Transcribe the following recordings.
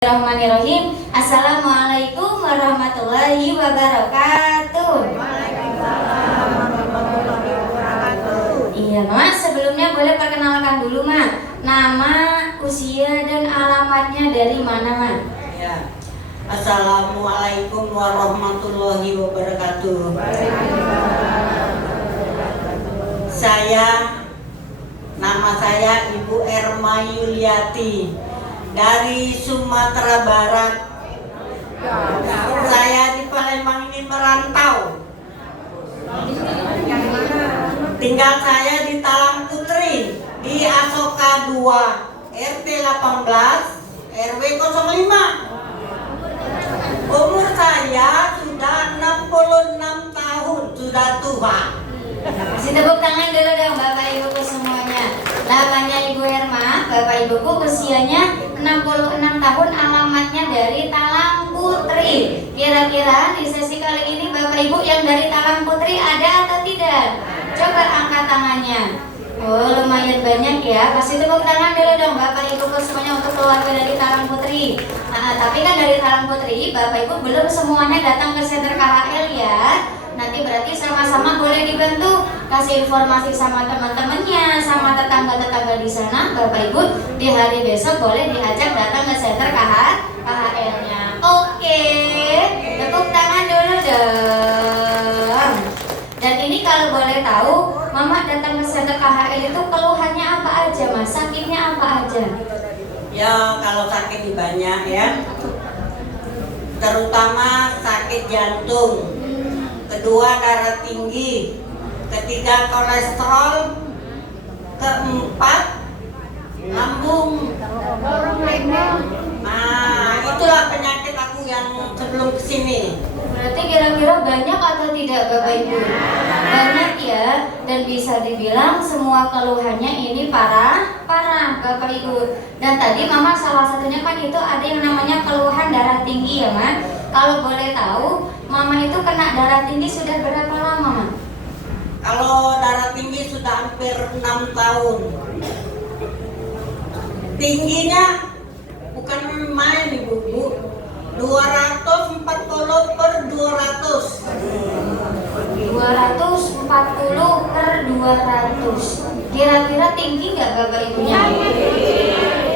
Bismillahirrahmanirrahim. Assalamualaikum warahmatullahi wabarakatuh. Iya, Mak. Sebelumnya boleh perkenalkan dulu, Mak. Nama, usia, dan alamatnya dari mana, Mak? Ya. Assalamualaikum warahmatullahi wabarakatuh. Nama saya Ibu Erma Yuliati dari Sumatera Barat. Saya di Palembang ini merantau. Tinggal saya di Talang Putri, di Asoka 2, RT 18, RW 05. Umur saya sudah 66 tahun, sudah tua. Kasih tepuk tangan dulu dong Bapak Ibuku semuanya. Namanya Ibu Erma, Bapak Ibuku usianya 66 tahun, alamatnya dari Talang Putri. Kira-kira di sesi kali ini Bapak Ibu yang dari Talang Putri ada atau tidak? Coba angkat tangannya. Oh, lumayan banyak ya. Kasih tepuk tangan dulu dong Bapak Ibuku semuanya untuk keluarga dari Talang Putri. Tapi kan dari Talang Putri Bapak Ibu belum semuanya datang ke Center KHL ya. Nanti berarti sama-sama boleh dibantu kasih informasi sama teman-temannya, sama tetangga-tetangga di sana. Bapak Ibu di hari besok boleh diajak datang ke Center KHL-nya. Oke, tepuk tangan dulu dong. Dan ini kalau boleh tahu, Mama datang ke Center KHL itu keluhannya apa aja, Mas? Sakitnya apa aja? Ya, kalau sakit banyak ya. Terutama sakit jantung. Kedua, darah tinggi. Ketiga, kolesterol. Keempat, lambung. Nah, itulah penyakit aku yang sebelum kesini. Berarti kira-kira banyak atau tidak Bapak Ibu? Banyak ya. Dan bisa dibilang semua keluhannya ini parah Bapak Ibu. Dan tadi Mama salah satunya kan itu ada yang namanya keluhan darah tinggi ya, Ma. Kalau boleh tahu, Mama itu kena darah tinggi sudah berapa lama, Ma? Kalau darah tinggi sudah hampir 6 tahun. Tingginya bukan main Ibu, 240 per 200. 240 per 200. Kira-kira tinggi nggak Bapak Ibunya?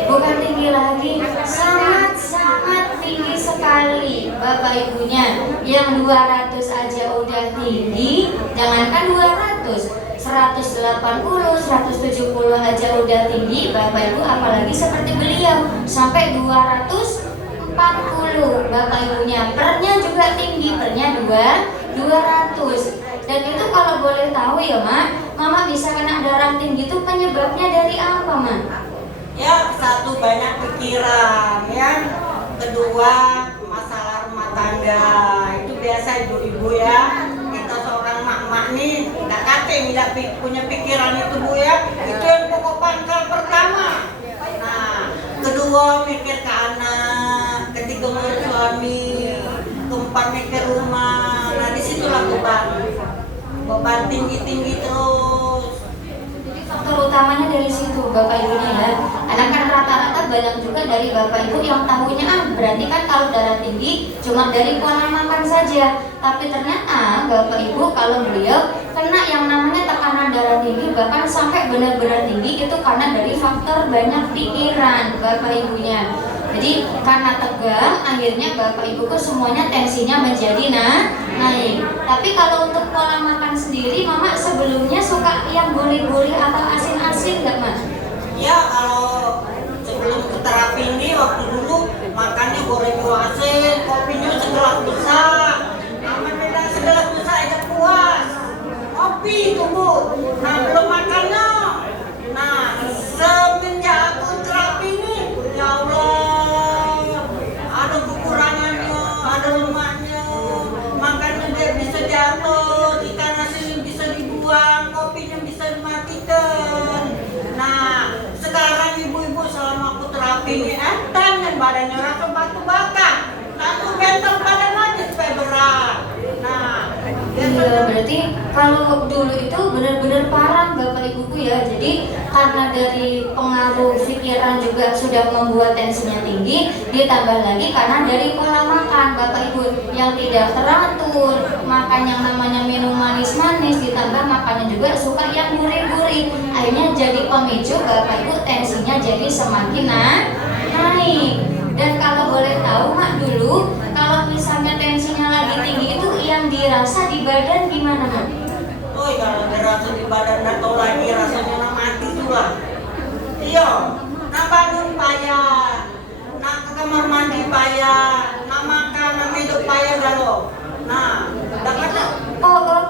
Bukan tinggi lagi, sangat tinggi sekali Bapak Ibunya. Yang 200 aja udah tinggi, jangankan 200, 180, 170 aja udah tinggi Bapak Ibu, apalagi seperti beliau sampai 240 Bapak Ibunya. Pernya juga tinggi, pernya 200. Dan itu kalau boleh tahu ya, Mama bisa kena darah tinggi itu penyebabnya dari apa, Ma? Ya, satu banyak pikiran ya. Kedua, masalah rumah tangga. Itu biasa ibu-ibu ya. Kita seorang mak-mak nih nggak kate tidak punya pikiran itu Bu ya. Itu yang pokok pangkal pertama. Nah, kedua mikir ke anak, ketiga ngurus suami, keempat mikir rumah. Nah, disitulah beban tinggi terus. Faktor utamanya dari situ Bapak Ibunya ya. Karena kan rata-rata banyak juga dari Bapak Ibu yang tahunya berarti kan kalau darah tinggi cuma dari pola makan saja. Tapi ternyata Bapak Ibu kalau beliau kena yang namanya tekanan darah tinggi bahkan sampai benar-benar tinggi itu karena dari faktor banyak pikiran Bapak Ibunya. Jadi karena tegang akhirnya Bapak Ibuku semuanya tensinya menjadi naik. Tapi kalau untuk pola makan sendiri Mama sebelumnya suka yang gurih-gurih atau asin-asin nggak, Ma? Ya, kalau sebelum ke terapi ini waktu dulu makannya goreng asin, kopinya segelas besar. Aman beda segelas besar aja puas. Kopi itu Bu. Nah, belum makannya. Nah, semenjak aku terapi ini, ya Allah, ada kekurangannya, ada lemaknya. Makannya dia bisa jatuh, ikan asin bisa dibuang, kopinya bisa dimatikan. Nah, sekarang ibu-ibu selama aku terapi ini enteng berarti kalau dulu itu benar-benar parah Bapak Ibuku ya. Jadi karena dari pengaruh pikiran juga sudah membuat tensinya tinggi, ditambah lagi karena dari pola makan Bapak Ibu yang tidak teratur, makan yang namanya minum manis-manis, ditambah makannya juga suka yang gurih-gurih, akhirnya jadi pemicu Bapak Ibu tensinya jadi semakin naik. Dan kalau boleh tahu Mak, dulu kalau misalnya tensinya lagi tinggi itu yang dirasa di badan gimana Mak? Oh, kalau dirasa di badan atau lagi rasanya nak mati juga. Iya, nak bangun payah, nak ke kamar mandi payah, nak makan, nak hidup payah galau. Nah, dapat tak?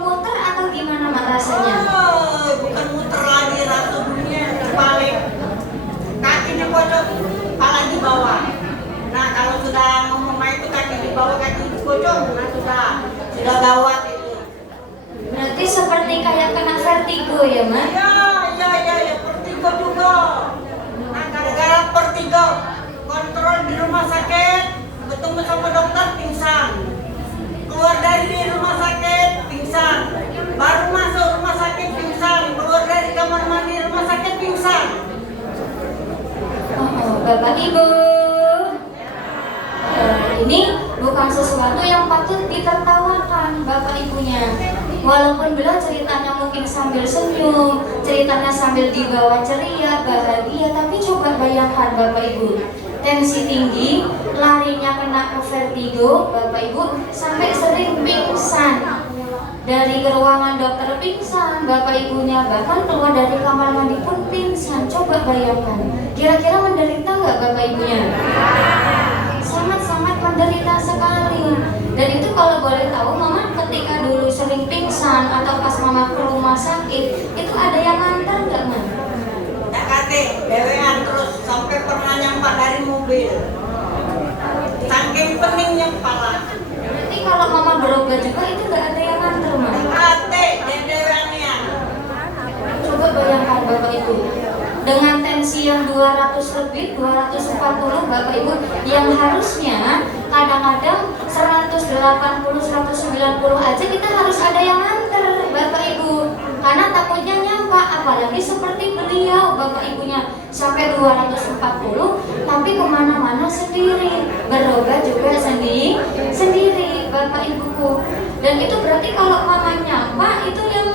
Muter atau gimana Mak rasanya? Oh, bukan muter lagi, rasa dunia terbalik. Kakinya pojok, kepala di bawah. Nah, kalau sudah ngomong itu kaki di bawah, kaki di pojok, nah sudah gawat itu. Berarti seperti kayak kena vertigo ya Mak? Ya, vertigo juga. Nah, gara-gara vertigo, kontrol di rumah sakit, ketemu sama dokter pingsan. Keluar dari rumah sakit pingsan. Baru masuk rumah sakit pingsan, keluar dari kamar mandi rumah sakit pingsan. Bapak Ibu, ini bukan sesuatu yang patut ditertawakan Bapak Ibunya. Walaupun beliau ceritanya mungkin sambil senyum, ceritanya sambil dibawa ceria, bahagia, tapi coba bayangkan Bapak Ibu, tensi tinggi, larinya kena ke vertigo, Bapak Ibu, sampai sering pingsan. Dari ruangan dokter pingsan, Bapak Ibunya bahkan keluar dari kamar mandi pun pingsan. Coba bayangkan, kira-kira menderita nggak Bapak Ibunya? Sangat-sangat menderita sekali. Dan itu kalau boleh tahu, Mama ketika dulu sering pingsan atau pas Mama ke rumah sakit, itu ada yang nganter nggak Mama? Tak kate, dewean terus sampai pernah nyampak dari mobil. Saking peningnya kepala. Berarti kalau Mama berobat juga itu nggak ada yang nganter Mama? Kate, deweannya. Coba bayangkan Bapak Ibu, dengan tensi yang 200 lebih, 240 Bapak Ibu, yang harusnya kadang-kadang 180, 190 aja kita harus ada yang nganter Bapak Ibu, karena takutnya nyampak, apalagi seperti beliau Bapak Ibunya sampai 240, tapi kemana-mana sendiri, berobat juga sendiri Bapak Ibuku. Dan itu berarti kalau mamanya Pak itu yang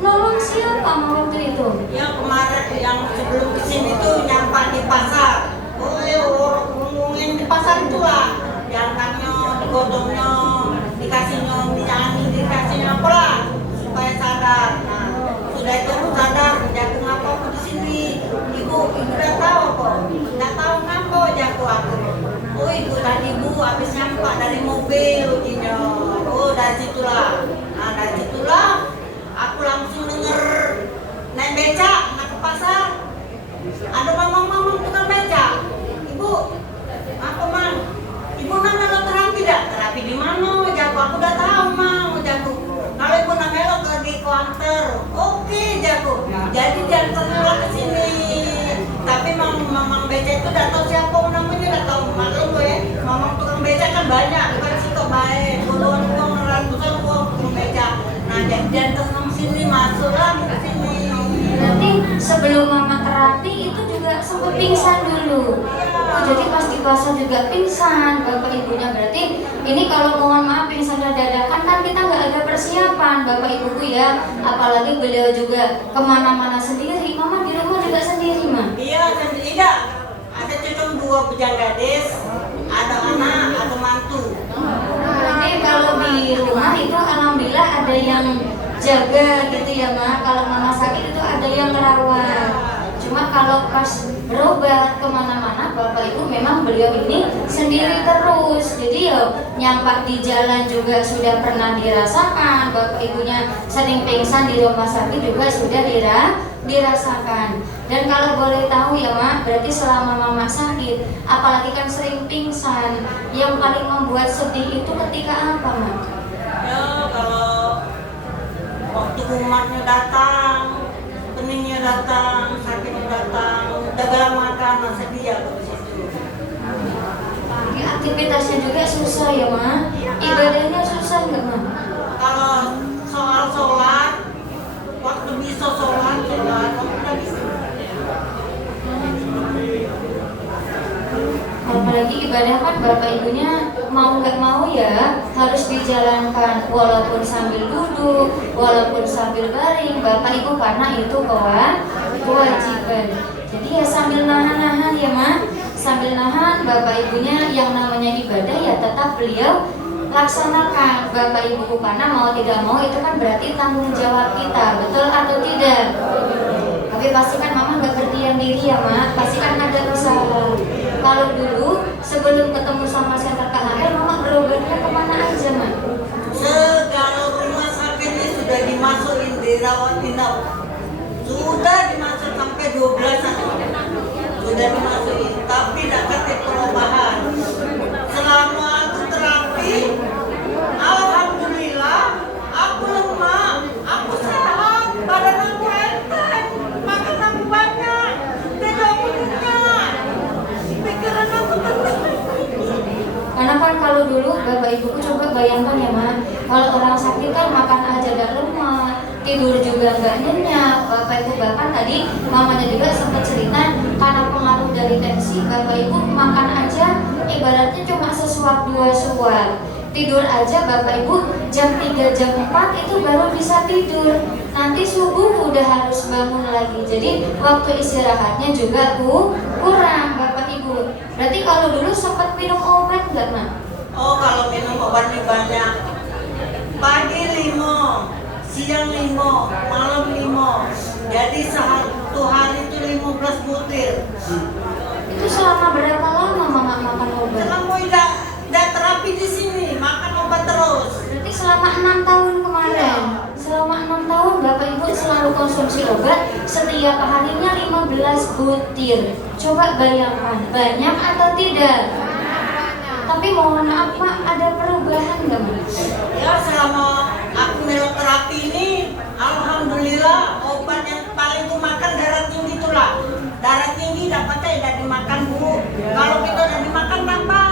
nolong siapa waktu itu? Yang kemarin, yang sebelum kesini tuh nyampak di pasar. Oh, orang ngomongin di pasar itulah. Diangkatnya, digodongnya, dikasihnya minyak angin, dikasihnya apalah supaya sadar. Nah, sudah itu aku sadar, jago ngapa aku di sini. Ibu udah tahu kok, udah tahu ngapa jago aku. Oh, ibu tadi ibu habis nyampak dari mobil ujinya. Oh, dari situlah. Nah, dari situlah aku langsung denger naik becak, naik ke pasar. Ada mamang-mamang tukang becak. Ibu, apa mang? Ibu nak melo terapi tidak? Terapi di mana? Jago aku udah tahu mang, jago. Kalau ibu nak melo ke counter, oke jago. Jadi jangan terulang ke sini. Tapi mamang becak itu udah tahu siapa namanya, udah tahu. Maklum gue ya, mamang tukang becak kan banyak, bukan sih kok baik. Puluhan uang, ratusan uang tukang becak. Nah, jadi jangan terulang sini, masuklah ke sini. Berarti sebelum Mama terapi itu juga sempat pingsan dulu. Oh, jadi pas di pasar juga pingsan Bapak Ibunya. Berarti ini kalau mohon maaf pingsannya dadakan kan kita nggak ada persiapan Bapak Ibuku ya. Apalagi beliau juga kemana-mana sendiri. Mama di rumah juga sendiri Ma? Iya, sendiri tidak. Ada cucu dua bujang gadis, ada anak, ada mantu. Berarti kalau di rumah itu alhamdulillah ada yang jaga gitu ya Ma. Kalau Mama sakit itu ada yang merawat. Cuma kalau pas berobat kemana-mana Bapak Ibu memang beliau ini sendiri terus. Jadi ya nyampak di jalan juga sudah pernah dirasakan. Bapak Ibunya sering pingsan di rumah sakit juga sudah dirasakan. Dan kalau boleh tahu ya Mak, berarti selama Mama sakit, apalagi kan sering pingsan, yang paling membuat sedih itu ketika apa Mak? Ya kalau waktu kumatnya datang, peningnya datang, sakitnya datang, dagang makan, sedih ya di situ. Aktivitasnya juga susah ya Ma? Ibadahnya susah nggak Ma? Kalau soal bisa sholat, udah bisa. Apalagi ibadah kan bapak ibunya mau nggak mau ya harus dijalankan walaupun sambil duduk, walaupun sambil baring bapak ibu karena itu kewajiban. Jadi ya sambil nahan-nahan ya mak, sambil nahan bapak ibunya yang namanya ibadah ya tetap beliau laksanakan bapak ibuku karena mau tidak mau itu kan berarti tanggung jawab kita, betul atau tidak? Tapi pasti kan mama nggak berdiam diri ya mak, pasti kan ada usaha. Kalau dulu sebelum ketemu sama center KHL mama berobatnya kemana aja mak? Segala rumah sakit ini sudah dimasukin, dirawat inap, sudah dimasuk sampai 12-an, sudah dimasukin, tapi tidak ada perubahan. Selama aku terapi, alhamdulillah, aku lemah, aku sehat, badan aku enteng, makan aku banyak, tidak punya, pikiran aku tenang. Karena kan kalau dulu bapak ibuku coba bayangkan ya mak, kalau orang sakit kan makan aja udah lemah, tidur juga nggak nyenyak. Bapak ibu bahkan tadi mamanya juga sempat cerita karena pengaruh dari tensi bapak ibu makan aja ibaratnya cuma sesuap 2 suap. Tidur aja bapak ibu jam 3 jam 4 itu baru bisa tidur. Nanti subuh udah harus bangun lagi. Jadi waktu istirahatnya juga kurang bapak ibu. Berarti kalau dulu sempat minum obat nggak mak? Oh, kalau minum obat banyak. Pagi 5, siang 5, malam 5. Jadi satu hari itu 15 butir. Itu selama berapa lama mama makan obat? Selama udah terapi di sini, makan obat terus. Berarti selama 6 tahun kemarin. Selama 6 tahun bapak ibu selalu konsumsi obat setiap harinya 15 butir. Coba bayangkan, banyak atau tidak? Tapi mohon maaf mak, ada perubahan nggak mak? Ya, selama aku meloterapi ini, alhamdulillah obat yang paling ku makan darah tinggi itulah. Darah tinggi dapatnya tidak dimakan bu. Kalau kita udah dimakan tambah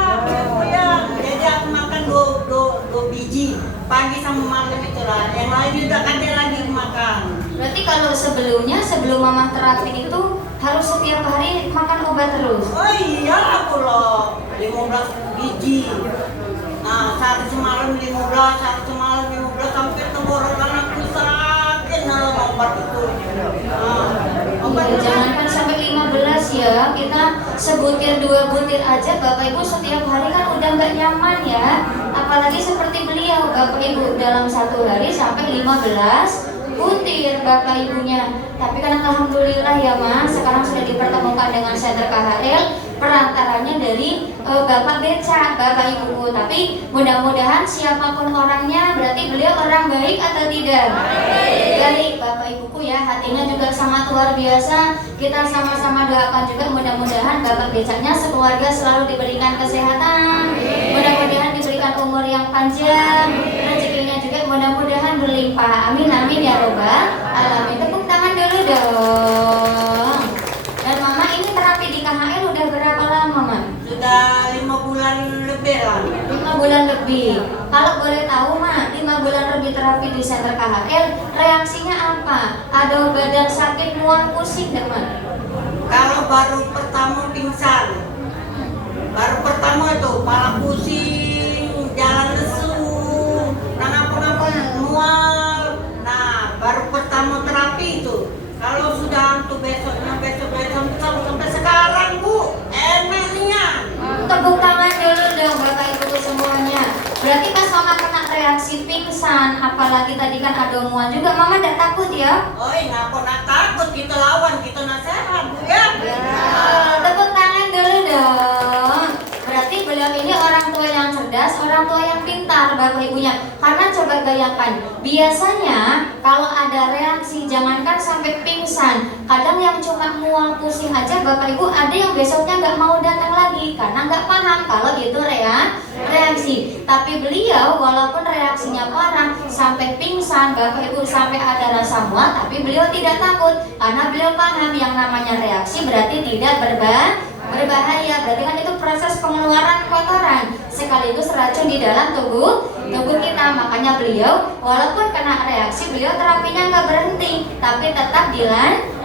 ya. Jadi aku makan dua biji pagi sama malam itulah. Yang lain juga ada lagi makan. Berarti kalau sebelumnya, sebelum mama terapi itu harus setiap hari makan obat terus? Oh iya aku loh 15 biji. Nah, sehari semalam 15, sehari semalam 15 sampai tenggorokan aku sakit dalam obat itu. Nah, obat Iya, jangankan sampai 15 ya, kita sebutir 2 butir aja bapak ibu setiap hari kan udah nggak nyaman ya. Apalagi seperti beliau bapak ibu dalam 1 hari sampai 15 butir bapak ibunya. Tapi kan alhamdulillah ya mas, sekarang sudah dipertemukan dengan center KHL, perantaranya dari bapak beca bapak ibuku. Tapi mudah-mudahan siapapun orangnya berarti beliau orang baik atau tidak? Baik bapak ibuku ya, hatinya juga sangat luar biasa. Kita sama-sama doakan juga mudah-mudahan bapak becanya sekeluarga selalu diberikan kesehatan, mudah-mudahan diberikan umur yang panjang, rezekinya juga mudah-mudahan berlimpah. Amin amin ya robbal alamin. Tepuk tangan dulu dong. Dan mama ini terapi di KHL udah berapa lama mak? sudah 5 bulan lebih lah. 5 bulan lebih. Kalau boleh tahu mak, 5 bulan lebih terapi di center KHL, reaksinya apa? Ada badan sakit, mual, pusing nggak mak? Kalau baru pertama pingsan, baru pertama itu kepala pusing, jalan lesu, nah ngapa-ngapa mual. Nah baru pertama terapi itu. Kalau sudah untuk besoknya sampai sekarang bu, enaknya. Tepuk tangan dulu dong bapak ibu semuanya. Berarti pas mama kena reaksi pingsan, apalagi tadi kan ada mual juga, mama tidak takut ya? Oi, ngapa takut, kita lawan, kita nasihat bu ya. Tepuk tangan dulu dong. Berarti beliau ini orang tua yang cerdas, orang tua yang pintar bapak ibunya. Karena coba bayangkan, biasanya kalau ada reaksi jangankan sampai pingsan, kadang yang cuma mual pusing aja bapak ibu ada yang besoknya nggak mau datang lagi karena nggak paham kalau itu reaksi. Tapi beliau walaupun reaksinya parah sampai pingsan bapak ibu sampai ada rasa mual, tapi beliau tidak takut karena beliau paham yang namanya reaksi berarti tidak berbahaya. Berarti kan itu proses pengeluaran kotoran sekaligus racun di dalam tubuh tubuh kita. Makanya beliau walaupun kena reaksi, beliau terapinya nggak berhenti, tapi tetap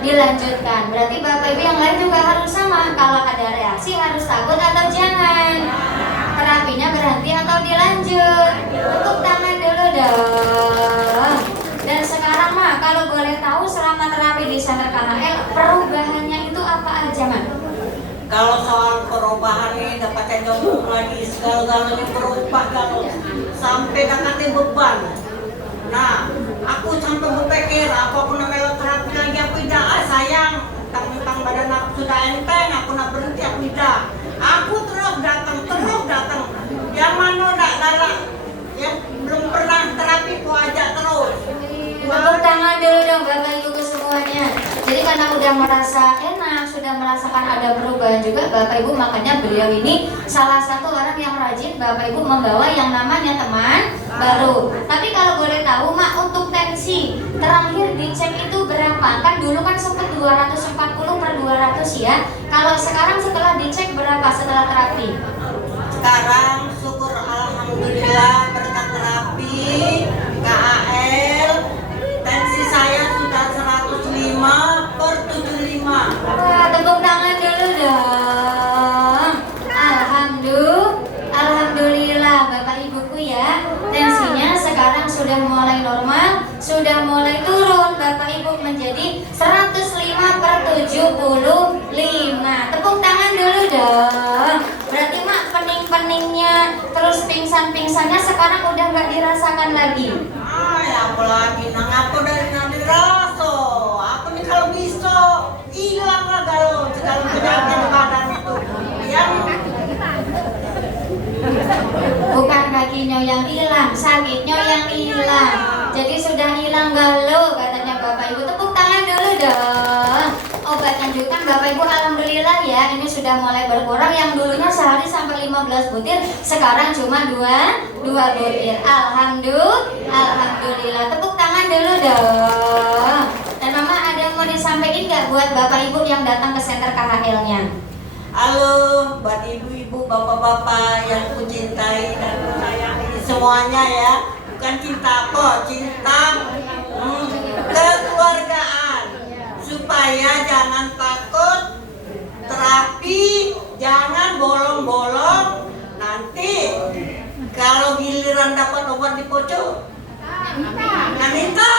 dilanjutkan. Berarti Bapak Ibu yang lain juga harus sama. Kalau ada reaksi harus takut atau jangan? Terapinya berhenti atau dilanjut? Tepuk tangan dulu dong. Dan sekarang mah kalau boleh tahu selama terapi di Center KHL perubahannya itu apa aja, Mak? Kalau soal perubahan ini dapat jauh lagi, segala-galanya berubah kalau sampai dekatin beban. Nah, aku sampai berpikir apapun namanya terapi lagi aku tidak sayang. Tentang badan aku sudah enteng, aku nak berhenti aku tidak. Aku terus datang. Yang mana nak galak, yang belum pernah terapi ku ajak terus. Tepuk tangan dulu dong Bapak Ibu semuanya. Jadi karena udah merasa enak, sudah merasakan ada perubahan juga Bapak Ibu, makanya beliau ini salah satu orang yang rajin Bapak Ibu membawa yang namanya teman baru. Tapi kalau boleh tahu Mak, untuk tensi terakhir dicek itu berapa? Kan dulu kan sempat 240/200 ya. Kalau sekarang setelah dicek berapa setelah terapi? Sekarang syukur alhamdulillah berkat terapi KHL tensi saya sudah 105/75. Wah, tepuk tangan dulu dong. Alhamdulillah Bapak Ibuku ya. Tensinya sekarang sudah mulai normal, sudah mulai turun Bapak Ibu menjadi 105/75. Tepuk tangan dulu dong. Berarti Mak pening-peningnya terus pingsan-pingsannya sekarang udah nggak dirasakan lagi. Ya apalagi nang aku dari nanti rasa. Aku nih kalau bisa hilang lah kalau segala penyakit badan itu. Yang Bukan kakinya yang hilang, sakitnya yang hilang. Jadi sudah hilang galau katanya Bapak Ibu. Tepuk tangan dulu dong. Obat anjuran Bapak Ibu alhamdulillah ya, ini sudah mulai berkurang. Yang dulunya sehari sampai 15 butir, sekarang cuma 2 butir. Alhamdulillah. Tepuk tangan dulu dong. Dan Mama ada yang mau disampaikan nggak buat Bapak Ibu yang datang ke Center KHL-nya? halo buat ibu-ibu, bapak-bapak yang ku cintai dan ku sayangi semuanya ya. Bukan cinta apa, cinta kekeluargaan. Supaya jangan takut terapi, jangan bolong-bolong. Nanti kalau giliran dapat obat di pojok, nah minta.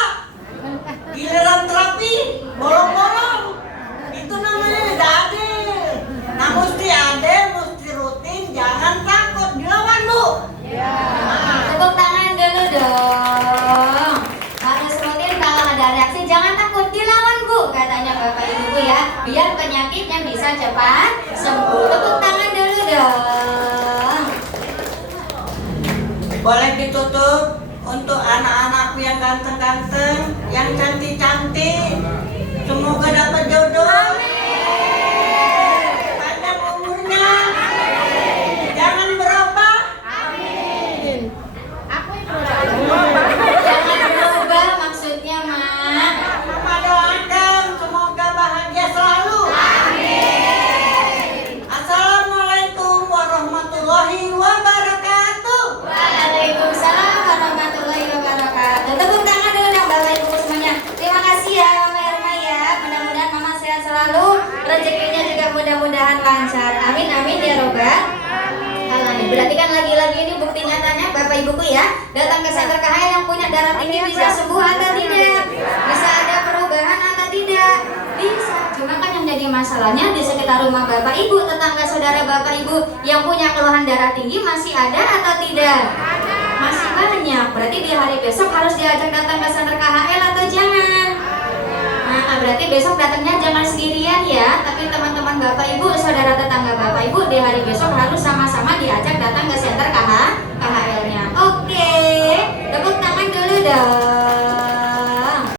Giliran terapi, bolong-bolong. Itu namanya tidak adil. Nah mesti adil, mesti rutin, jangan takut. Dilawan Bu. Tepuk tangan dulu dong. Harus rutin, kalau ada reaksi jangan takut, dilawan Bu, katanya Bapak Ibu ya, biar penyakitnya bisa cepat sembuh. Tepuk tangan dulu dong. Boleh ditutup untuk anak-anakku yang ganteng-ganteng, yang cantik-cantik. Semoga dapat jodoh. Panjang umurnya. Jangan berubah. Jangan berubah maksudnya Mak. Mama doakan semoga bahagia selalu. Assalamualaikum warahmatullahi wabarakatuh. Waalaikumsalam warahmatullahi wabarakatuh. Tepuk tangan dulu dong Bapak Ibu semuanya. Terima kasih ya Mama Irma ya. Mudah-mudahan Mama sehat selalu, rezekinya juga mudah-mudahan lancar. Amin amin ya robbal alamin. Berarti kan lagi-lagi ini bukti nyatanya Bapak Ibuku ya, datang ke Center KHL yang punya darah tinggi bisa sembuh atau tidak? Bisa ada perubahan atau tidak? Bisa. Cuma kan yang jadi masalahnya di sekitar rumah Bapak Ibu, tetangga saudara Bapak Ibu yang punya keluhan darah tinggi masih ada atau tidak? Masih banyak. Berarti di hari besok harus diajak datang ke Center KHL atau jangan? Nah, berarti besok datangnya jangan sendirian ya, tapi teman-teman Bapak Ibu, saudara tetangga Bapak Ibu di hari besok harus sama-sama diajak